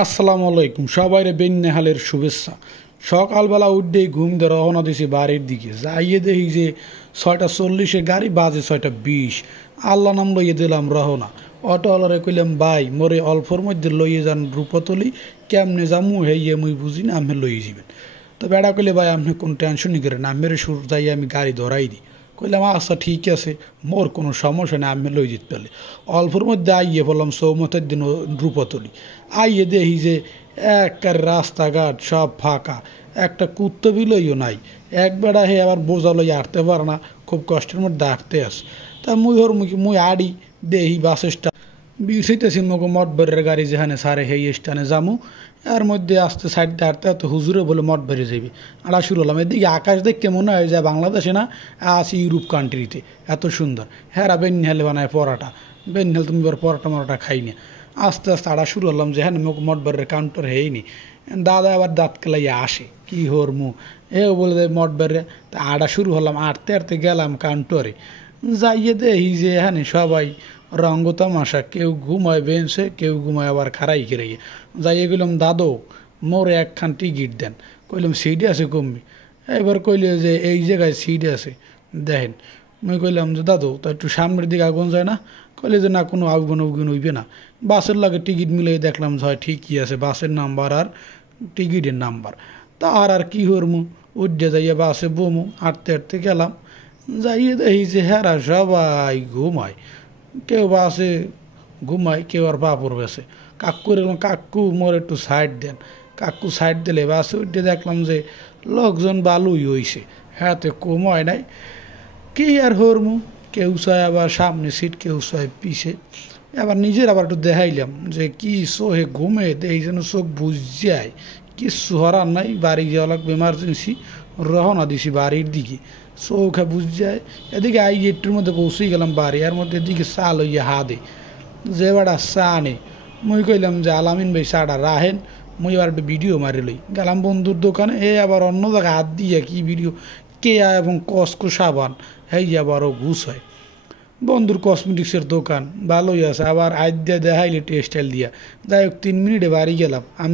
আসসালামু আলাইকুম সবাইরে বেন্নেহালের শুভেচ্ছা। সকালবেলা উঠেই ঘুম দিয়ে রওনা দিছি বাড়ির দিকে, যাইয়ে দেখি যে 6:40 গাড়ি বাজে 6:20। আল্লাহ নাম লইয়ে দিলাম রওনা। অটোওয়ালারে কইলাম ভাই মোরে অল্পর মধ্যে লইয়ে যান রূপতলি, কেমনে যামু হেইয়ে মুই বুঝি না, আমি লইয়ে যাবেন। তো বেড়া কইলে ভাই আপনি কোনো টেনশনই করেন, আমের সুর যাই আমি গাড়ি ধরাই দিই। কইলাম আচ্ছা ঠিক আছে, মোর কোনো সমস্যা নেই, আমি লই যেতে পারলে। অল্পর মধ্যে আইয়ে বললাম সৌমতের দিন রূপতলি। আইয়ে দেখি যে একবার রাস্তাঘাট সব ফাঁকা, একটা কুত্তো বিলইও নাই। এক বেড়া হে আবার বোঝা লই আটতে পারে না, খুব কষ্টের মধ্যে আটতে আসে। তা মুই আড়ি দেহি বাস স্ট্যান্ড বিছিতেছি মগো মঠবাড়ির গাড়ি যেখানে সারে সেই স্থানে যামু। এর মধ্যে আসতে সাইড দিয়ে হাঁটতে হাঁটতে হুজুরে বলে মঠবাড়ি যাবি। আড়া শুরু হলাম, এদিকে আকাশ দেখতে মনে হয় যে বাংলাদেশে না, আছি ইউরোপ কান্ট্রিতে, এত সুন্দর। হ্যাঁ বেন্যালে বানায় পরাটা, বেন্যাল তুমি এবার পরাটা মরাটা খাই না। আস্তে আস্তে আড়া শুরু হলাম যে হ্যাঁ মঠবাড়ির কাউন্টার হেইনি। দাদা আবার দাঁত কেলাইয়া আসে, কি হর মু এও বলে দেয় মঠবাড়ি। তা আড়া শুরু হলাম, আটতে আটতে গেলাম কাউন্টারে। যাইয়ে দেখি যে এখানে সবাই রঙ্গ তামাশা, কেউ ঘুমায় বেঞ্চে, কেউ ঘুমায় আবার খারাই খেরাইয়ে। যাইয়ে গেলাম দাদু মোরে একখান টিকিট দেন। কইলাম সিট আছে কমবি। এবার কইলে যে এই জায়গায় সিট আছে দেখেন। মুই কইলাম যে দাদু তো একটু সামনের দিকে আগুন যায় না? কইলে যে না, কোনো আগুন উগুন হইবে না। বাসের লাগে টিকিট মিলিয়ে দেখলাম যে হয় ঠিকই আছে, বাসের নাম্বার আর টিকিটের নাম্বার। তা আর কি হরমু, উঠে যাইয়া বাসে বমু। হাঁটতে হাঁটতে গেলাম, যাইয়ে দেখি যে হেরা সবাই ঘুমায়। কেউ বাসে ঘুমায়, কেউ আর বাপর বেসে। কাকু এরকম, কাকু মোর একটু সাইড দেন। কাকু সাইড দিলে বাসে উঠে দেখলাম যে লোকজন বালুই হইছে, হাতে কম হয় নাই। কি আর হরমু, কেউ চায় আবার সামনে সিট, কেউ চায় পিছে। আবার নিজের আবার একটু দেখাইলাম যে কি চোহে ঘুমে দেখি যেন চোখ বুঝ যায়, কিচ্ছু হরার নাই। বাড়ি যাওয়া লাগবে এমার্জেন্সি, রওনা দিছি বাড়ির দিকে। চৌখা বুঝ যায়। এদিকে আই একটুর মধ্যে পৌঁছেই গেলাম বাড়ি। এর মধ্যে এদিকে চা লইয়া হাদে যে বেড়া চা আনে। মুই কইলাম যে আলামিন ভাই চাটা রাহেন, মুই আবার একটা ভিডিও মারি লই। গেলাম বন্ধুর দোকানে, এ আবার অন্য জায়গায় হাত দিয়ে কি ভিডিও, কেয়া এবং কসকো সাবান, হেই আবারও ঘুষ হয়। বন্ধুর কসমেটিক্সের দোকান ভালোই আছে, আবার আজ দিয়ে দেখাইলে টেক্সটাইল দিয়া। যাই হোক 3 মিনিটে বাড়ি গেলাম আমি।